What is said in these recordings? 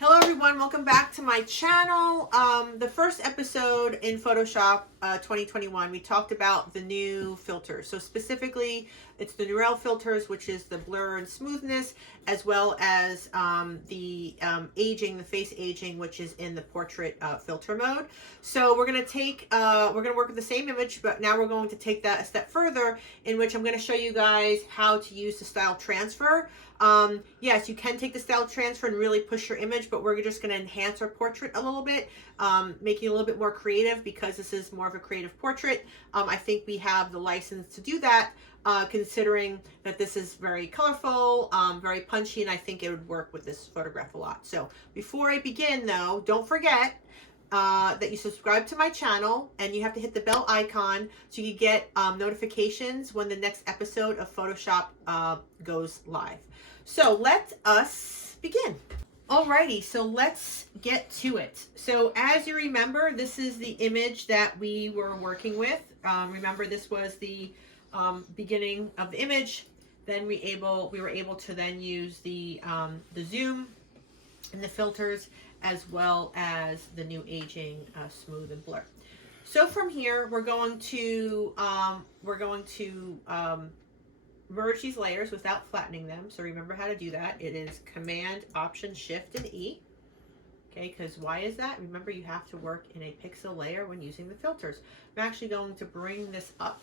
Hello everyone, welcome back to my channel. The first episode in Photoshop 2021, we talked about the new filters. So specifically, it's the Neural filters, which is the blur and smoothness, as well as the aging, the face aging, which is in the portrait filter mode. So we're gonna work with the same image, but now we're going to take that a step further, in which I'm gonna show you guys how to use the style transfer. Yes, you can take the style transfer and really push your image, but we're just going to enhance our portrait a little bit, make it a little bit more creative because this is more of a creative portrait. I think we have the license to do that, considering that this is very colorful, very punchy, and I think it would work with this photograph a lot. So before I begin though, don't forget that you subscribe to my channel and you have to hit the bell icon so you get notifications when the next episode of Photoshop goes live. So let us begin. Alrighty, so let's get to it. So as you remember, this is the image that we were working with. Remember, this was the beginning of the image. Then we were able to then use the zoom and the filters, as well as the new aging, smooth and blur. So from here, we're going to merge these layers without flattening them. So remember how to do that. It is Command, Option, Shift, and E. Okay, because why is that? Remember, you have to work in a pixel layer when using the filters. I'm actually going to bring this up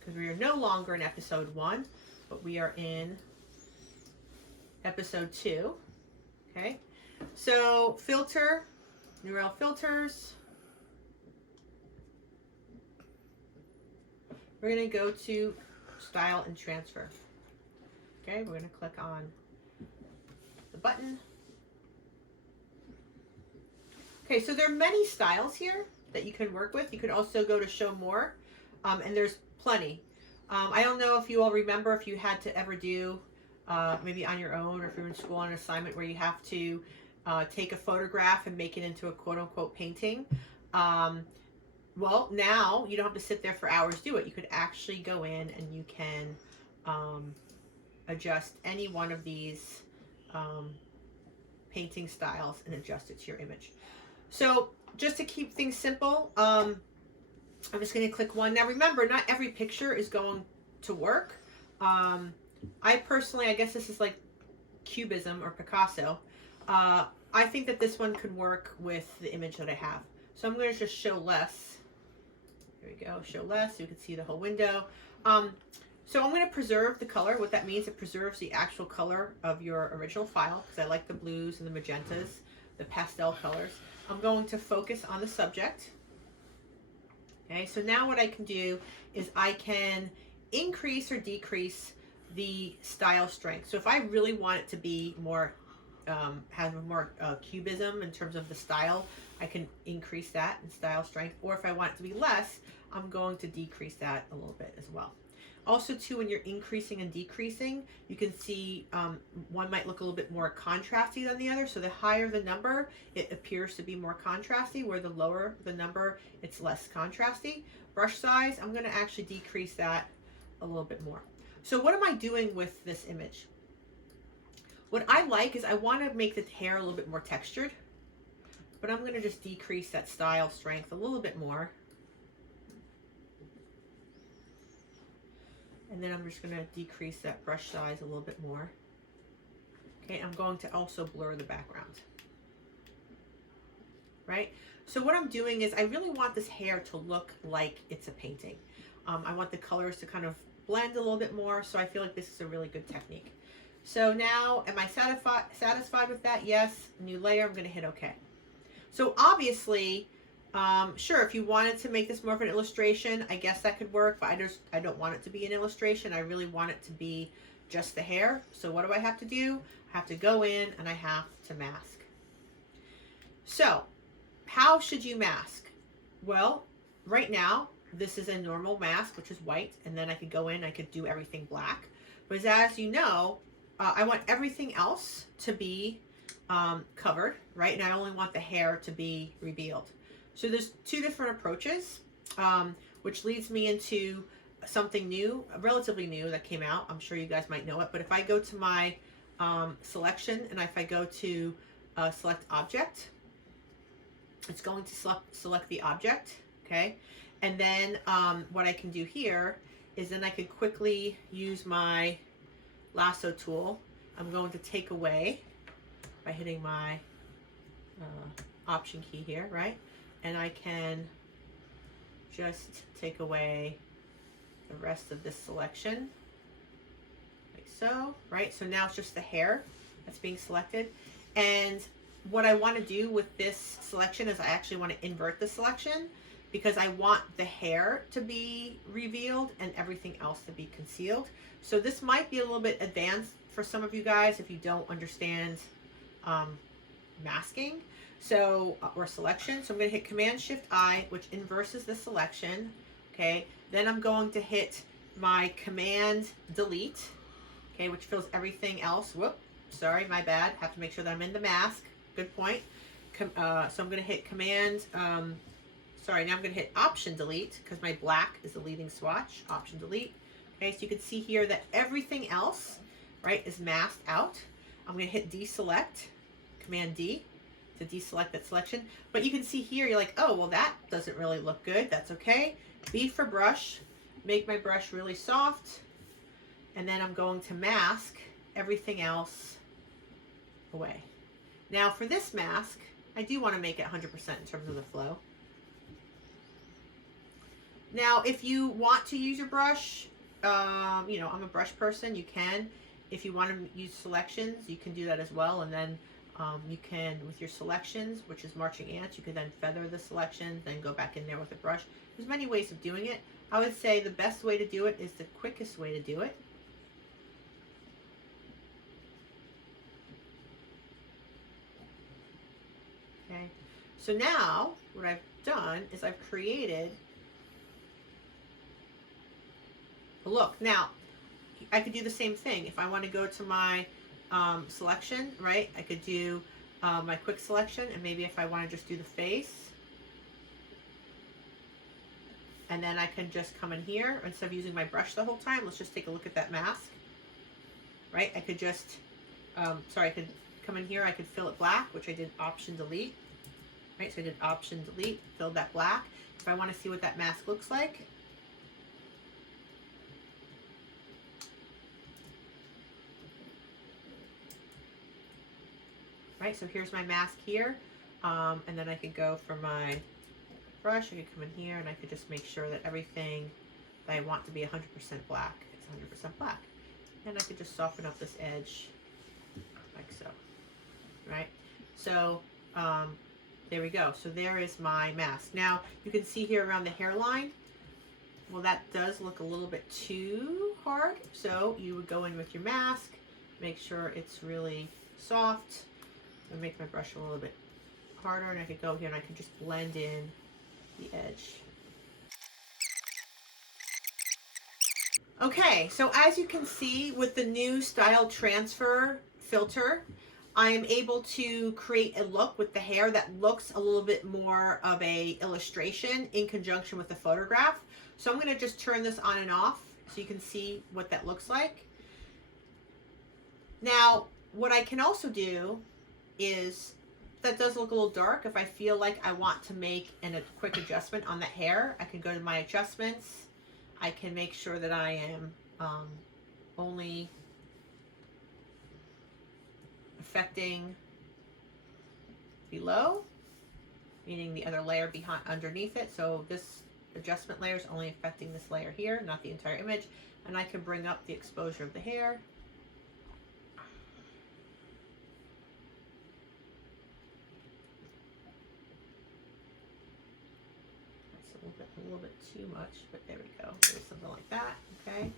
because we are no longer in episode 1, but we are in episode 2. Okay, so filter, Neural filters. We're going to go to Style and Transfer. Okay, we're going to click on the button. Okay, so there are many styles here that you can work with. You can also go to Show More, and there's plenty. I don't know if you all remember if you had to ever do, maybe on your own or if you're in school on an assignment where you have to take a photograph and make it into a quote-unquote painting. Well, now you don't have to sit there for hours do it. You could actually go in and you can adjust any one of these painting styles and adjust it to your image. So just to keep things simple, I'm just going to click one. Now remember, not every picture is going to work. I personally, I guess this is like Cubism or Picasso. I think that this one could work with the image that I have. So I'm going to just show less. There we go, show less, so you can see the whole window. So I'm going to preserve the color. What that means, it preserves the actual color of your original file, because I like the blues and the magentas, the pastel colors. I'm going to focus on the subject. Okay, so now what I can do is I can increase or decrease the style strength. So if I really want it to be more, have more cubism in terms of the style, I can increase that in style strength, or if I want it to be less, I'm going to decrease that a little bit as well. Also too, when you're increasing and decreasing, you can see one might look a little bit more contrasty than the other. So the higher the number, it appears to be more contrasty, where the lower the number, it's less contrasty. Brush size, I'm going to actually decrease that a little bit more. So what am I doing with this image? What I like is I want to make the hair a little bit more textured, but I'm going to just decrease that style strength a little bit more. And then I'm just going to decrease that brush size a little bit more. Okay, I'm going to also blur the background. Right? So what I'm doing is I really want this hair to look like it's a painting. I want the colors to kind of blend a little bit more, so I feel like this is a really good technique. So now, am I satisfied with that? Yes. New layer, I'm going to hit OK. So obviously, sure, if you wanted to make this more of an illustration, I guess that could work, but I don't want it to be an illustration. I really want it to be just the hair. So what do I have to do? I have to go in and I have to mask. So how should you mask? Well, right now, this is a normal mask, which is white, and then I could go in, I could do everything black. But as you know, I want everything else to be covered, right? And I only want the hair to be revealed. So there's two different approaches, which leads me into something new, relatively new that came out. I'm sure you guys might know it, but if I go to my selection and if I go to select object. It's going to select the object, okay? And then what I can do here is then I could quickly use my lasso tool. I'm going to take away by hitting my option key here, right? And I can just take away the rest of this selection, like so, right? So now it's just the hair that's being selected. And what I want to do with this selection is I actually want to invert the selection, because I want the hair to be revealed and everything else to be concealed. So this might be a little bit advanced for some of you guys if you don't understand masking, so or selection. So I'm going to hit Command-Shift-I, which inverses the selection. Okay, then I'm going to hit my Command-Delete, okay, which fills everything else. Whoop, sorry, my bad. Have to make sure that I'm in the mask. Good point. So I'm going to hit sorry, now I'm going to hit Option-Delete, because my black is the leading swatch. Option-Delete. Okay, so you can see here that everything else, right, is masked out. I'm going to hit Deselect, Command-D, to deselect that selection. But you can see here, you're like, oh, well, that doesn't really look good. That's okay. B for brush. Make my brush really soft. And then I'm going to mask everything else away. Now, for this mask, I do want to make it 100% in terms of the flow. Now, if you want to use your brush, you know, I'm a brush person, you can. If you want to use selections, you can do that as well. And then you can, with your selections, which is marching ants, you can then feather the selections, then go back in there with a brush. There's many ways of doing it. I would say the best way to do it is the quickest way to do it. Okay, so now what I've done is I've created a look. Now, I could do the same thing. If I want to go to my selection, right, I could do my quick selection, and maybe if I want to just do the face, and then I can just come in here instead of using my brush the whole time. Let's just take a look at that mask, right? I could just, sorry, I could come in here, I could fill it black, which I did Option-Delete, right? So I did Option-Delete, filled that black. If I want to see what that mask looks like, right, so here's my mask here, and then I could go for my brush, I could come in here, and I could just make sure that everything that I want to be 100% black is 100% black. And I could just soften up this edge, like so, right? So, there we go. So there is my mask. Now, you can see here around the hairline, well, that does look a little bit too hard, so you would go in with your mask, make sure it's really soft, and make my brush a little bit harder, and I could go here and I could just blend in the edge. Okay, so as you can see with the new Style Transfer filter, I am able to create a look with the hair that looks a little bit more of a illustration in conjunction with the photograph. So I'm going to just turn this on and off so you can see what that looks like. Now, what I can also do is, that does look a little dark. If I feel like I want to make a quick adjustment on that hair, I can go to my adjustments. I can make sure that I am only affecting below, meaning the other layer behind underneath it. So this adjustment layer is only affecting this layer here, not the entire image. And I can bring up the exposure of the hair. A little bit too much, but there we go. There's something like that. Okay.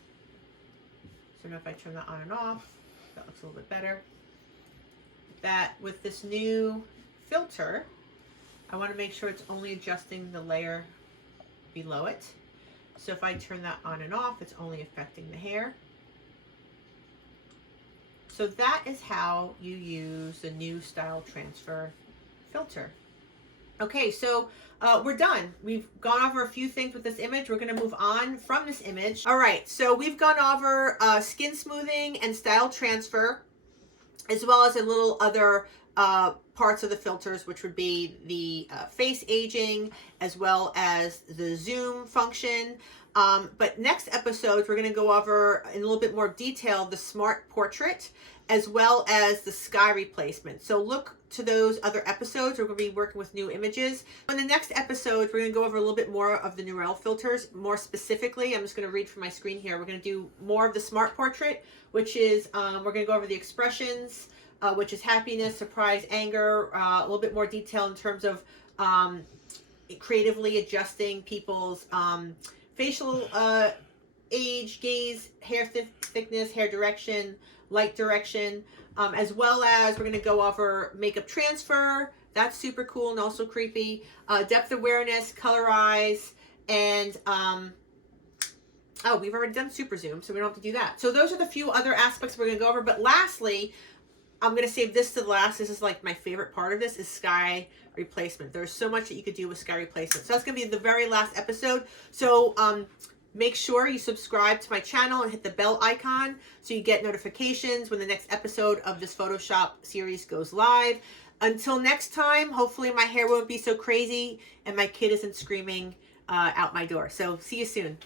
So now if I turn that on and off, that looks a little bit better. That with this new filter, I want to make sure it's only adjusting the layer below it. So if I turn that on and off, it's only affecting the hair. So that is how you use the new Style Transfer filter. Okay, so we're done. We've gone over a few things with this image. We're going to move on from this image. All right, so we've gone over skin smoothing and style transfer. as well as a little other parts of the filters, which would be the face aging, as well as the zoom function. But next episodes, we're going to go over in a little bit more detail the smart portrait, as well as the sky replacement. So look to those other episodes. We're going to be working with new images. In the next episodes, we're going to go over a little bit more of the Neural filters. More specifically, I'm just going to read from my screen here. We're going to do more of the smart portrait, which is, we're going to go over the expressions, which is happiness, surprise, anger, a little bit more detail in terms of creatively adjusting people's facial age, gaze, hair thickness, hair direction, light direction, as well as we're going to go over makeup transfer. That's super cool and also creepy. Depth awareness, colorize, and oh, we've already done super zoom, so we don't have to do that. So those are the few other aspects we're going to go over. But lastly, I'm going to save this to the last. This is like my favorite part of this, is sky replacement. There's so much that you could do with sky replacement. So that's going to be the very last episode. So make sure you subscribe to my channel and hit the bell icon so you get notifications when the next episode of this Photoshop series goes live. Until next time, hopefully my hair won't be so crazy and my kid isn't screaming out my door. So see you soon.